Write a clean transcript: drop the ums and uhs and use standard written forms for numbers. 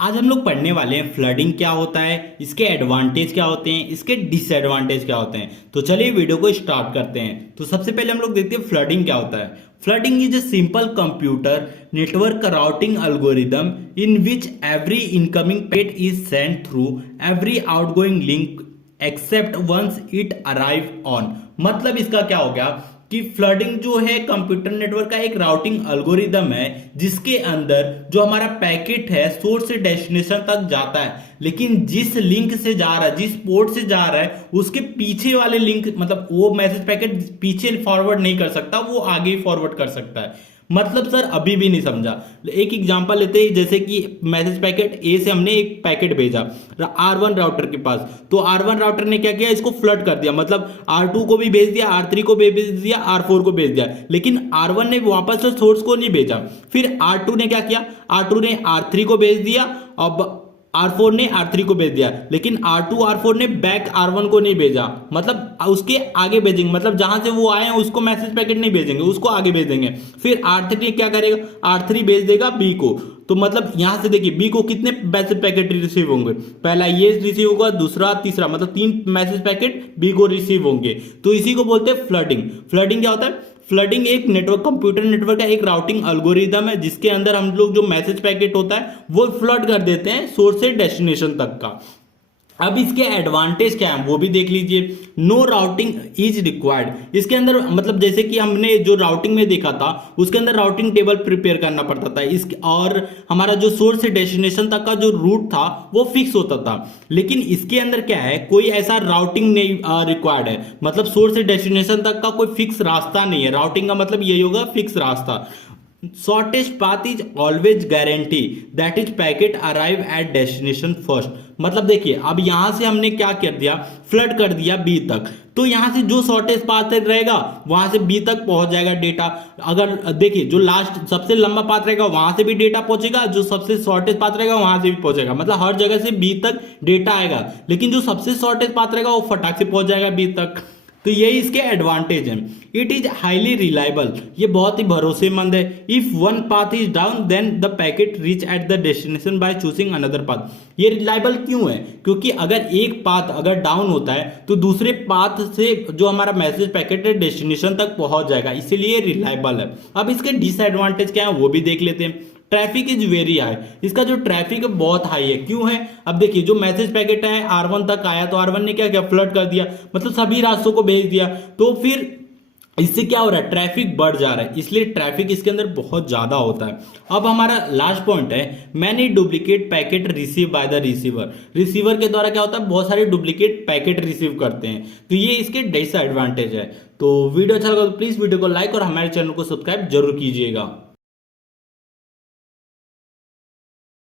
आज हम लोग पढ़ने वाले हैं फ्लडिंग क्या होता है, इसके एडवांटेज क्या होते हैं, इसके डिसएडवांटेज क्या होते हैं। तो चलिए वीडियो को स्टार्ट करते हैं। तो सबसे पहले हम लोग देखते हैं फ्लडिंग क्या होता है। Flooding is a simple computer network routing algorithm in which every incoming packet is sent through every outgoing link except once it arrive on. मतलब इसका क्या हो गया कि फ्लडिंग जो है कंप्यूटर नेटवर्क का एक राउटिंग एल्गोरिदम है जिसके अंदर जो हमारा पैकेट है सोर्स से डेस्टिनेशन तक जाता है, लेकिन जिस लिंक से जा रहा है, जिस पोर्ट से जा रहा है, उसके पीछे वाले लिंक मतलब वो मैसेज पैकेट पीछे फॉरवर्ड नहीं कर सकता, वो आगे ही फॉरवर्ड कर सकता है। मतलब सर अभी भी नहीं समझा। एक एग्जांपल लेते हैं, जैसे कि मैसेज पैकेट ए से हमने एक पैकेट भेजा R1 राउटर के पास, तो R1 राउटर ने क्या किया, इसको फ्लड कर दिया, मतलब R2 को भी भेज दिया, R3 को भी भेज दिया, R4 को भेज दिया, लेकिन R1 ने वापस से सोर्स को नहीं भेजा। फिर R2 ने क्या किया, R2 ने R3 को भेज दिया, अब R4 ने R3 को भेज दिया, लेकिन R2 R4 ने बैक R1 को नहीं भेजा, मतलब उसके आगे भेजेंगे, मतलब जहां से वो आए हैं उसको मैसेज पैकेट नहीं भेजेंगे, उसको आगे भेज देंगे। फिर R3 क्या करेगा, R3 भेज देगा B को, तो मतलब यहां से देखिए B को कितने मैसेज पैकेट रिसीव होंगे, पहला ये रिसीव होगा, दूसरा तीसरा, मतलब 3 मैसेज पैकेट B को रिसीव होंगे। तो इसी को बोलते हैं फ्लडिंग। फ्लडिंग क्या होता है, फ्लडिंग एक नेटवर्क कंप्यूटर नेटवर्क का एक राउटिंग एल्गोरिदम है जिसके अंदर हम लोग जो मैसेज पैकेट होता है वो फ्लड कर देते हैं सोर्स से डेस्टिनेशन तक का। अब इसके एडवांटेज क्या है वो भी देख लीजिए। No routing is required. इसके अंदर मतलब जैसे कि हमने जो राउटिंग में देखा था उसके अंदर राउटिंग टेबल प्रिपेयर करना पड़ता था इसके, और हमारा जो सोर्स से डेस्टिनेशन तक का जो रूट था वो फिक्स होता था। लेकिन इसके अंदर क्या है, कोई ऐसा राउटिंग नहीं रिक्वायर्ड है, मतलब सोर्स से डेस्टिनेशन तक का कोई फिक्स रास्ता नहीं है। राउटिंग का मतलब यही होगा, फिक्स रास्ता। Shortest path is always guarantee that is packet arrive at destination first. मतलब देखिए अब यहां से हमने क्या कर दिया, फ्लड कर दिया बी तक, तो यहां से जो शॉर्टेस्ट पाथ रहेगा वहां से बी तक पहुंच जाएगा डेटा। अगर देखिए जो लास्ट सबसे लंबा पाथ रहेगा वहां से भी डेटा पहुंचेगा, जो सबसे शॉर्टेस्ट पाथ रहेगा वहां से भी पहुंचेगा, मतलब हर जगह से बी तक डेटा आएगा। लेकिन जो सबसे शॉर्टेस्ट पाथ रहेगा वो फटाक से पहुंच जाएगा बी तक। तो यही इसके एडवांटेज हैं। इट इज हाईली रिलायबल, ये बहुत ही भरोसेमंद है। If one path is down then the packet reach at the destination by choosing another path. ये रिलायबल क्यों है, क्योंकि अगर एक पाथ अगर डाउन होता है तो दूसरे पाथ से जो हमारा मैसेज पैकेट है डेस्टिनेशन तक पहुंच जाएगा, इसीलिए रिलायबल है। अब इसके डिसएडवांटेज क्या है वो भी देख लेते हैं। Traffic is very high. इसका जो ट्रैफिक है बहुत हाई है। क्यों है, अब देखिए जो मैसेज पैकेट है R1 तक आया तो R1 ने क्या किया, फ्लड कर दिया, मतलब सभी रास्तों को भेज दिया, तो फिर इससे क्या हो रहा है, ट्रैफिक बढ़ जा रहा है, इसलिए ट्रैफिक इसके अंदर बहुत ज्यादा होता है। अब हमारा लास्ट पॉइंट है, many duplicate packet receive by the receiver. Receiver के द्वारा क्या होता है, बहुत सारे डुप्लीकेट पैकेट रिसीव करते हैं, तो ये इसके डिसएडवांटेज है। तो वीडियो अच्छा लगा तो प्लीज वीडियो को लाइक और हमारे चैनल को सब्सक्राइब जरूर कीजिएगा।